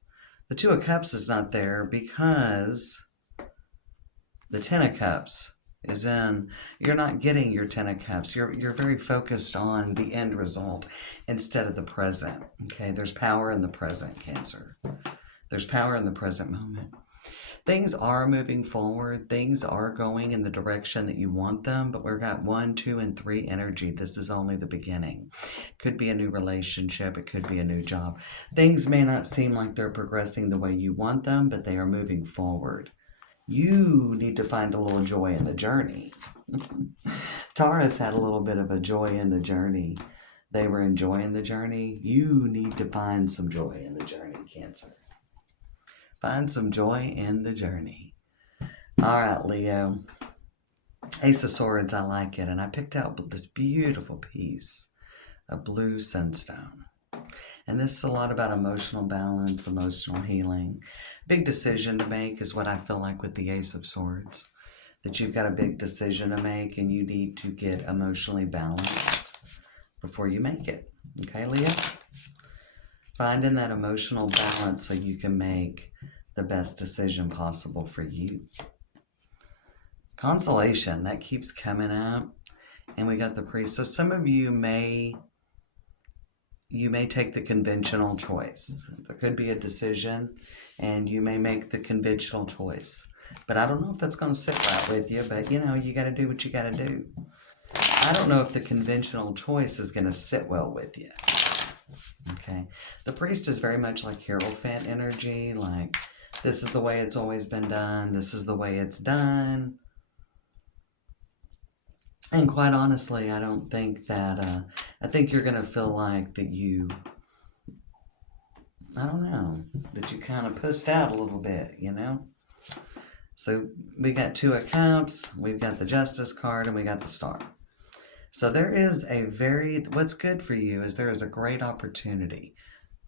The Two of Cups is not there because the Ten of Cups is in. You're not getting your Ten of Cups. You're very focused on the end result instead of the present. Okay, there's power in the present, Cancer. There's power in the present moment. Things are moving forward. Things are going in the direction that you want them, but we've got 1, 2, and 3 energy. This is only the beginning. Could be a new relationship. It could be a new job. Things may not seem like they're progressing the way you want them, but they are moving forward. You need to find a little joy in the journey. Taurus had a little bit of a joy in the journey. They were enjoying the journey. You need to find some joy in the journey, Cancer. Find some joy in the journey. All right, Leo. Ace of Swords, I like it. And I picked out this beautiful piece of blue sunstone. And this is a lot about emotional balance, emotional healing. Big decision to make is what I feel like with the Ace of Swords. That you've got a big decision to make and you need to get emotionally balanced before you make it. Okay, Leo? Finding that emotional balance so you can make the best decision possible for you. Consolation, that keeps coming up. And we got the Priest. So some of you may take the conventional choice. There could be a decision and you may make the conventional choice. But I don't know if that's going to sit right with you. But, you know, you got to do what you got to do. I don't know if the conventional choice is going to sit well with you. Okay. The Priest is very much like Hierophant energy. Like, this is the way it's always been done. This is the way it's done. And quite honestly, I don't think that, I think you're going to feel like that you, I don't know, that you kind of pussed out a little bit, you know? So we got Two of Cups, we've got the Justice card, and we got the Star. So there is what's good for you is there is a great opportunity,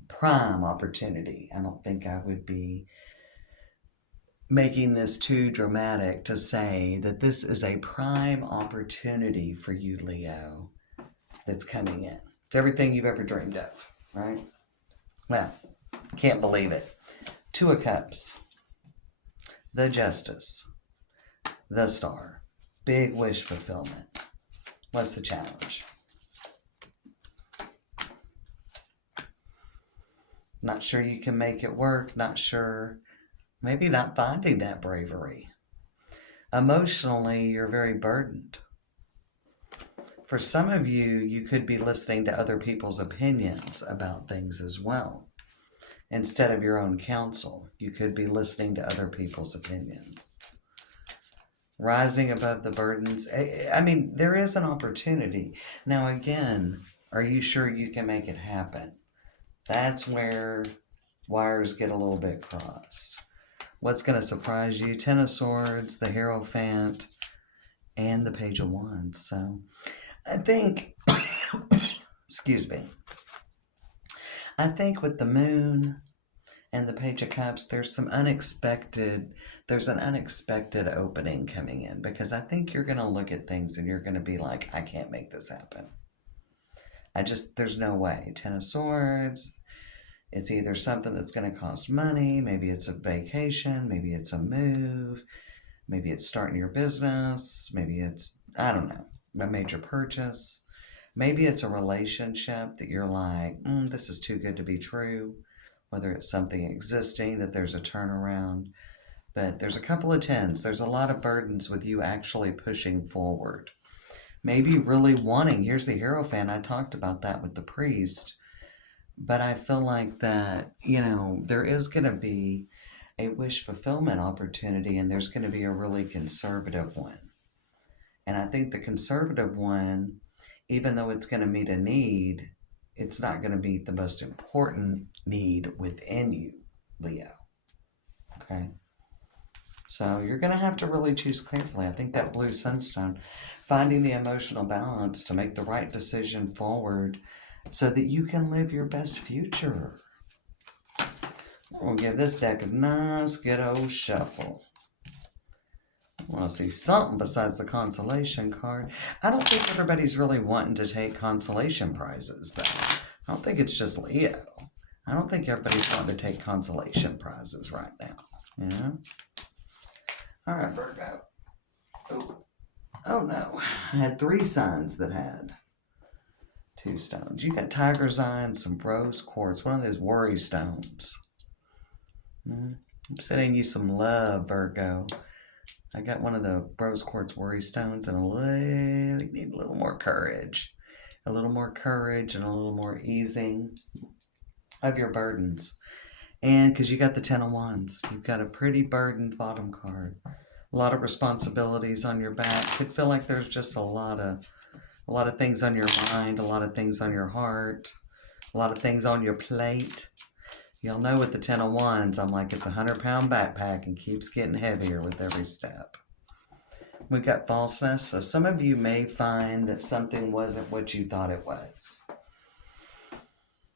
prime opportunity. I don't think I would be making this too dramatic to say that this is a prime opportunity for you, Leo, that's coming in. It's everything you've ever dreamed of, right? Well, can't believe it. Two of Cups, the Justice, the Star, big wish fulfillment. What's the challenge? Not sure you can make it work, not sure. Maybe not finding that bravery. Emotionally, you're very burdened. For some of you, you could be listening to other people's opinions about things as well. Instead of your own counsel, you could be listening to other people's opinions. Rising above the burdens. I mean, there is an opportunity. Now, again, are you sure you can make it happen? That's where wires get a little bit crossed. What's going to surprise you? Ten of Swords, the Hierophant, and the Page of Wands. So I think, excuse me, I think with the moon and the Page of Cups, there's an unexpected opening coming in, because I think you're going to look at things and you're going to be like, I can't make this happen. There's no way. Ten of Swords, it's either something that's going to cost money, maybe it's a vacation, maybe it's a move, maybe it's starting your business, maybe it's, I don't know, a major purchase. Maybe it's a relationship that you're like, this is too good to be true. Whether it's something existing, that there's a turnaround. But there's a couple of tens. There's a lot of burdens with you actually pushing forward. Maybe really wanting, here's the Hierophant. I talked about that with the priest. But I feel like that, there is going to be a wish fulfillment opportunity, and there's going to be a really conservative one. And I think the conservative one, even though it's going to meet a need, it's not going to meet the most important need within you, Leo. Okay? So you're going to have to really choose carefully. I think that blue sunstone, finding the emotional balance to make the right decision forward so that you can live your best future. We'll give this deck a nice good old shuffle. I want to see something besides the consolation card. I don't think everybody's really wanting to take consolation prizes, though. I don't think it's just Leo. I don't think everybody's wanting to take consolation prizes right now. All right, Virgo. Oh no. I had 3 signs that had 2 stones. You got tiger's eye and some rose quartz, one of those worry stones. I'm sending you some love, Virgo. I got one of the rose quartz worry stones, and you need a little more courage. A little more courage and a little more easing of your burdens. And because you got the 10 of Wands, you've got a pretty burdened bottom card. A lot of responsibilities on your back. Could feel like there's just a lot of things on your mind, a lot of things on your heart, a lot of things on your plate. You'll know with the 10 of Wands, I'm like, it's a 100-pound backpack and keeps getting heavier with every step. We've got falseness, so some of you may find that something wasn't what you thought it was.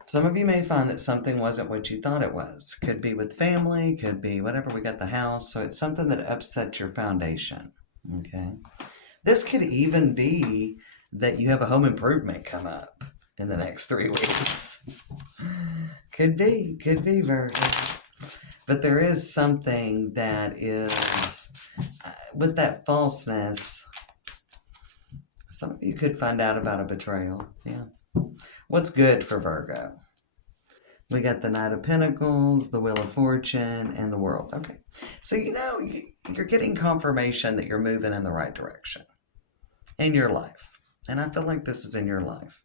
Some of you may find that something wasn't what you thought it was. Could be with family, could be whatever. We got the house, so it's something that upsets your foundation. Okay? This could even be that you have a home improvement come up in the next 3 weeks. Could be, Virgo. But there is something that is, with that falseness, some of you could find out about a betrayal. Yeah. What's good for Virgo? We got the Knight of Pentacles, the Wheel of Fortune, and the World. Okay. So, you're getting confirmation that you're moving in the right direction in your life. And I feel like this is in your life.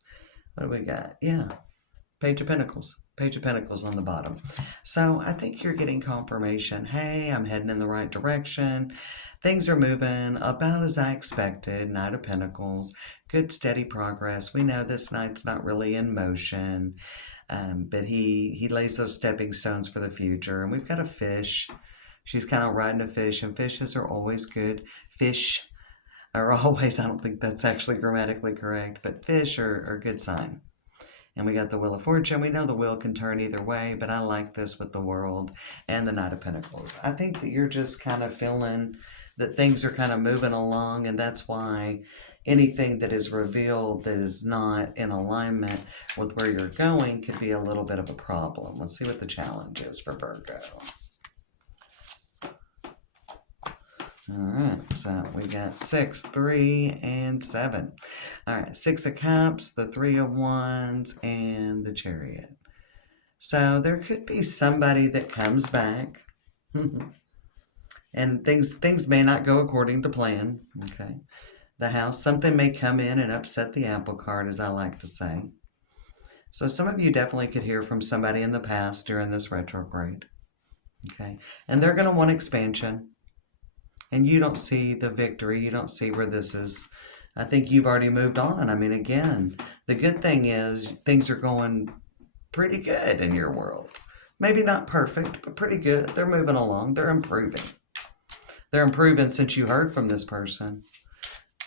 What do we got? Yeah. Page of Pentacles. Page of Pentacles on the bottom. So I think you're getting confirmation. Hey, I'm heading in the right direction. Things are moving about as I expected. Knight of Pentacles. Good steady progress. We know this knight's not really in motion. But he lays those stepping stones for the future. And we've got a fish. She's kind of riding a fish. And fishes are always good. Fish are always, I don't think that's actually grammatically correct. But fish are a good sign. And we got the Wheel of Fortune. We know the wheel can turn either way, but I like this with the World and the Knight of Pentacles. I think that you're just kind of feeling that things are kind of moving along, and that's why anything that is revealed that is not in alignment with where you're going could be a little bit of a problem. Let's see what the challenge is for Virgo. All right, so we got 6, 3, and 7. All right, 6 of Cups, the 3 of Wands, and the Chariot. So there could be somebody that comes back, and things may not go according to plan. Okay, the house, something may come in and upset the apple cart, as I like to say. So some of you definitely could hear from somebody in the past during this retrograde. Okay, and they're going to want expansion. And you don't see the victory. You don't see where this is. I think you've already moved on. I mean, again, the good thing is things are going pretty good in your world. Maybe not perfect, but pretty good. They're moving along. They're improving. They're improving since you heard from this person.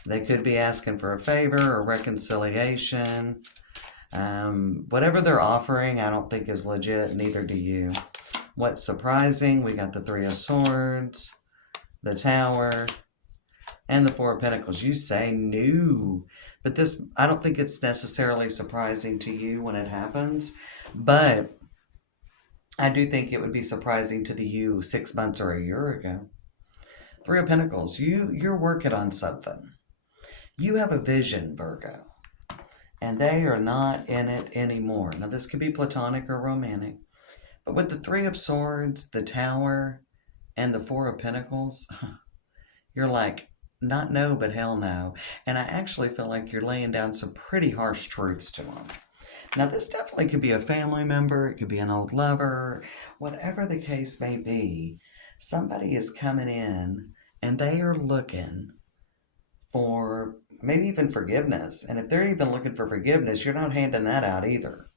They could be asking for a favor or reconciliation. Whatever they're offering, I don't think is legit. Neither do you. What's surprising? We got the Three of Swords, the Tower, and the Four of Pentacles. You say no. But this, I don't think it's necessarily surprising to you when it happens. But I do think it would be surprising to the you 6 months or a year ago. Three of Pentacles. You're working on something. You have a vision, Virgo. And they are not in it anymore. Now, this could be platonic or romantic. But with the Three of Swords, the Tower, and the Four of Pentacles, you're like, not no, but hell no. And I actually feel like you're laying down some pretty harsh truths to them. Now, this definitely could be a family member. It could be an old lover. Whatever the case may be, somebody is coming in and they are looking for maybe even forgiveness. And if they're even looking for forgiveness, you're not handing that out either.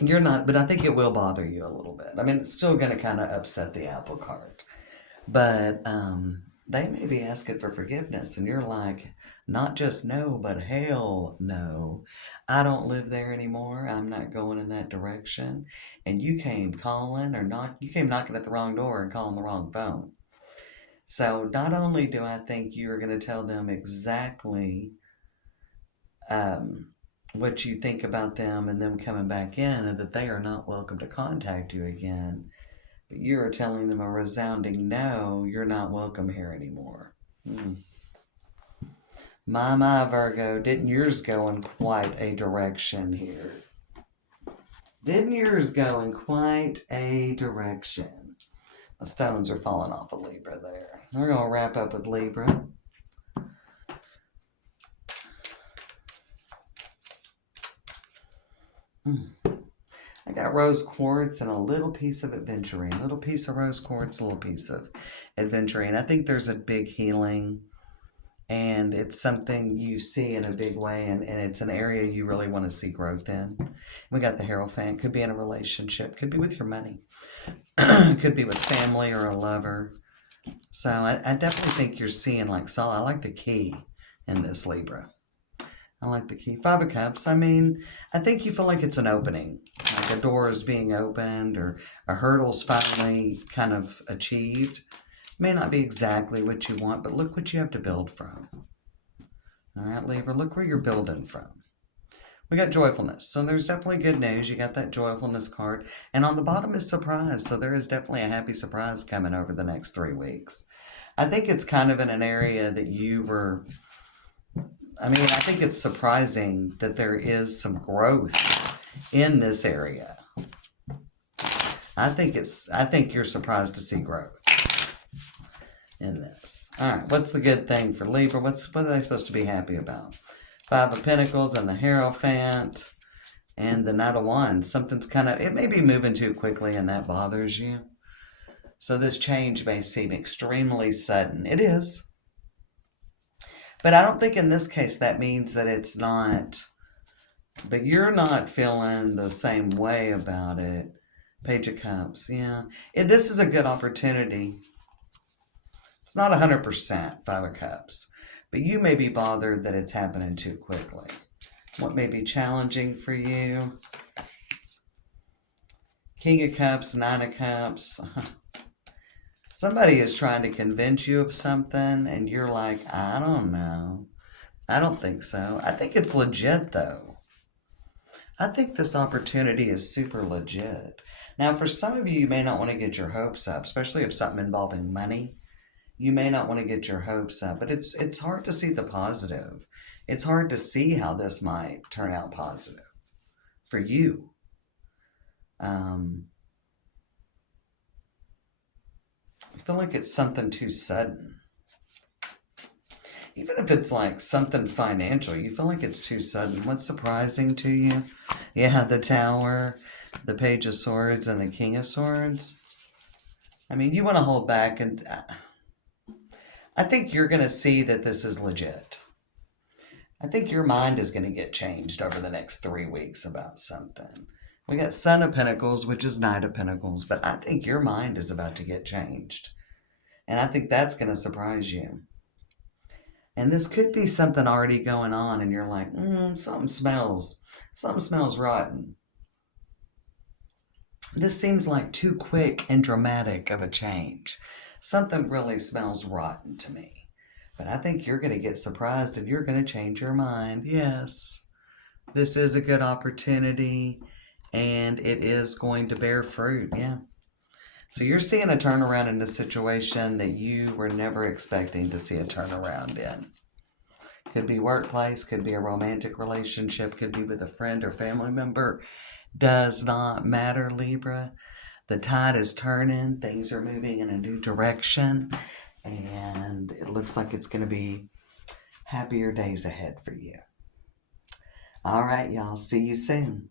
You're not, but I think it will bother you a little bit. I mean, it's still going to kind of upset the apple cart. But they may be asking for forgiveness, and you're like, not just no, but hell no. I don't live there anymore. I'm not going in that direction. And you came calling or not, you came knocking at the wrong door and calling the wrong phone. So not only do I think you're going to tell them exactly what you think about them and them coming back in, and that they are not welcome to contact you again, but you're telling them a resounding no, you're not welcome here anymore. My, Virgo, didn't yours go in quite a direction here? Didn't yours go in quite a direction? The stones are falling off of Libra there. We're going to wrap up with Libra. I got rose quartz and a little piece of adventuring. A little piece of rose quartz, a little piece of adventuring. I think there's a big healing, and it's something you see in a big way, and it's an area you really want to see growth in. We got the Hierophant. Could be in a relationship. Could be with your money. Could be with family or a lover. So I definitely think you're seeing like solid. I like the key in this, Libra. I like the key. Five of Cups. I mean, I think you feel like it's an opening. Like a door is being opened or a hurdle's finally kind of achieved. May not be exactly what you want, but look what you have to build from. All right, Libra, look where you're building from. We got joyfulness. So there's definitely good news. You got that joyfulness card. And on the bottom is surprise. So there is definitely a happy surprise coming over the next 3 weeks. I think it's kind of in an area that you were... I mean, I think it's surprising that there is some growth in this area. I think you're surprised to see growth in this. All right, what's the good thing for Libra? What are they supposed to be happy about? Five of Pentacles and the Hierophant and the Knight of Wands. Something's kind of, it may be moving too quickly and that bothers you. So this change may seem extremely sudden. It is. But I don't think in this case that means that it's not, but you're not feeling the same way about it. Page of Cups, yeah. This is a good opportunity. It's not 100% Five of Cups, but you may be bothered that it's happening too quickly. What may be challenging for you? King of Cups, Nine of Cups. Somebody is trying to convince you of something, and you're like, I don't know. I don't think so. I think it's legit, though. I think this opportunity is super legit. Now, for some of you, you may not want to get your hopes up, especially if something involving money. You may not want to get your hopes up, but it's hard to see the positive. It's hard to see how this might turn out positive for you. I feel like it's something too sudden. Even if it's like something financial, you feel like it's too sudden. What's surprising to you? Yeah, the Tower, the Page of Swords, and the King of Swords. I mean, you want to hold back, and I think you're going to see that this is legit. I think your mind is going to get changed over the next 3 weeks about something. We got Son of Pentacles, which is Knight of Pentacles, but I think your mind is about to get changed. And I think that's going to surprise you. And this could be something already going on and you're like, something smells rotten. This seems like too quick and dramatic of a change. Something really smells rotten to me. But I think you're going to get surprised and you're going to change your mind. Yes, this is a good opportunity and it is going to bear fruit. Yeah. So you're seeing a turnaround in a situation that you were never expecting to see a turnaround in. Could be workplace, could be a romantic relationship, could be with a friend or family member. Does not matter, Libra. The tide is turning. Things are moving in a new direction. And it looks like it's going to be happier days ahead for you. All right, y'all. See you soon.